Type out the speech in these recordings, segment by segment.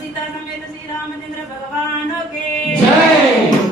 सीता समेत श्री रामचंद्र भगवान के जय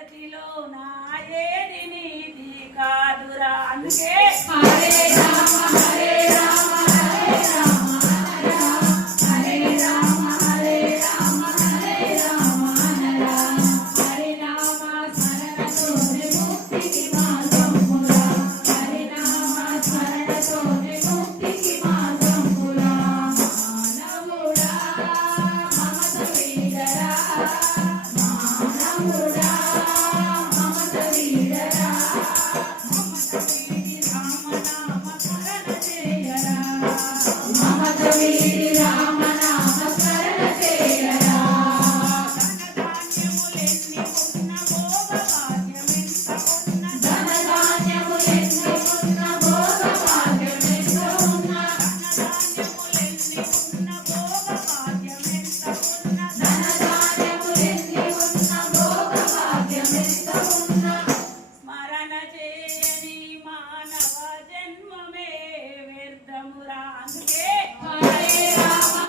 ప్రగతిలో నాయేది నీది కాదురా. అందుకే Thank you.